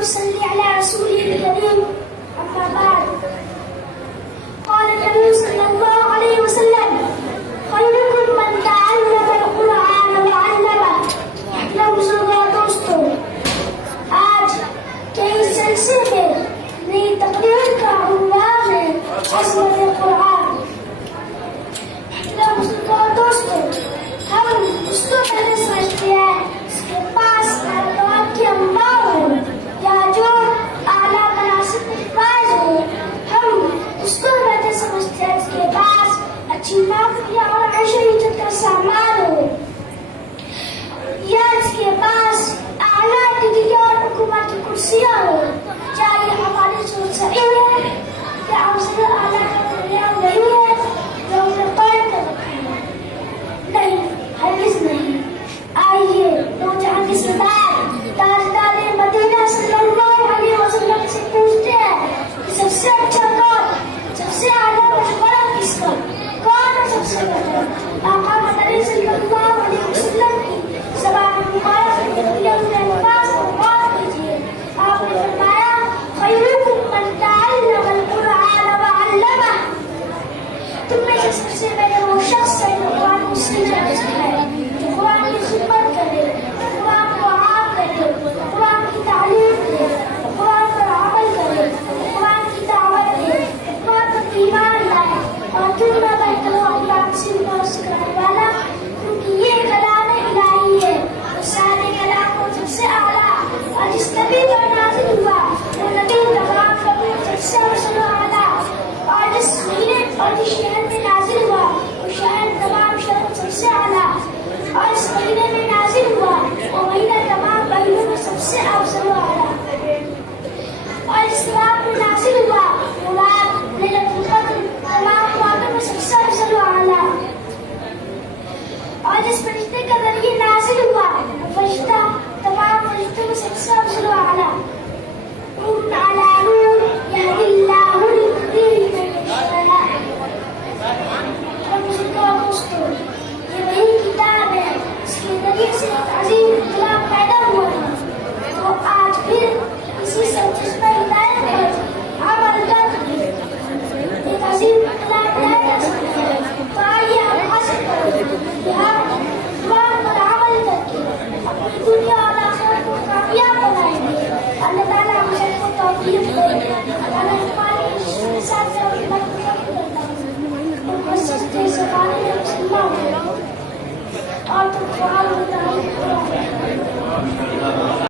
ونصلي على رسوله الكريم أما بعد. قال النبي صلى الله عليه وسلم: خيركم من تعلم القرآن وعلمه. لفظ و دوستوں، آج کے اس جلسے میں نئی تقریر کا عنوان ہے عظمت قرآن. لفظ و دوستوں، ہم اس کو پہلے سمجھتے ہیں اس کے پاس معلومات کے انبار ہو یا جو اعلیٰ مناصب میں فائز ہو. ہم اس کو پہلے سمجھتے ہیں اس کے پاس اچھی نوکریاں اور عیش و عزت کا سامان ہو یا اس کے پاس اعلیٰ ڈگری اور حکومت کی کرسیاں ہو. کیا یہ ہماری سوچ صحیح ہے؟ کیا ہم سے اعلیٰ کامیاب نہیں ہے جو ہم نے قائم کر رکھا ہے؟ نہیں، ہرگز نہیں. آئیے نوجوان کے سردار تاجدار مدینہ صلی اللہ علیہ وسلم سے پوچھتے ہیں کہ سب سے اچھا کون، سب سے اعلیٰ مشورہ کس کا، کون ہے سب سے بہتر؟ آقا مدنی صلی اللہ علیہ وسلم کی زبان مبارک میں نکلے ہوئے الفاظ پر غور کیجیے. آپ نے فرمایا: خیرکم من تعلم القرآن وعلمہ. تم میں سے سب سے پہلے وہ شخص ہے جو قرآن کو سمجھتا ہے، جو قرآن کی خدمت کرے، قرآن کو عام کرے، قرآن کی تعلیم دے، قرآن پر عمل کرے، قرآن کی دعوت دے، قرآن پر ایمان لائے. اور کیوں نہ بہتر ہو قرآن سے سکھانے والا، کیونکہ یہ کلام الہی ہے. وہ سارے کلام سب سے اعلیٰ اور جس نبی پر نازل ہوا وہ نبی تمام نبی سب سے افضل و اعلیٰ. اور جس مہینے اور جس شہر میں نازل ہوا وہ شہر تمام شہر سب سے اعلیٰ. اور اس مہینے میں نازل ہوا وہ مہینہ تمام مہینوں میں سب سے افضل و اعلیٰ. اور اس رات میں نازل ہوا وہ رات لیلۃ القدر تمام راتوں میں سب سے افضل و اعلیٰ. اور جس فرشتے کا ذریعے نازل ہوا وہ فرشتہ تمام فرشتوں میں سب سے افضل و اعلیٰ. نور علی نور یہدی اللہ لنوره من یشاء. دوستوں، یہ وہی کتاب ہے اس کے ذریعے سے ایک عظیم انقلاب پیدا ہوا ہے. وہ آج پھر اسی سب چیز پر ہدایت پر عمل کر ایک عظیم انقلاب لایا جا سکتا ہے. تو آئیے ہم حاصل کریں کہ ہم قرآن پر عمل کر کے اپنی دنیا اور آخرت کو کامیاب بنائیں گے. اللہ تعالیٰ ہم سب کو توفیق دے. اللہ ہمارے ساتھ خدمت کرتا ہوں سستے زمانے میں مسلمان اور تو قرآن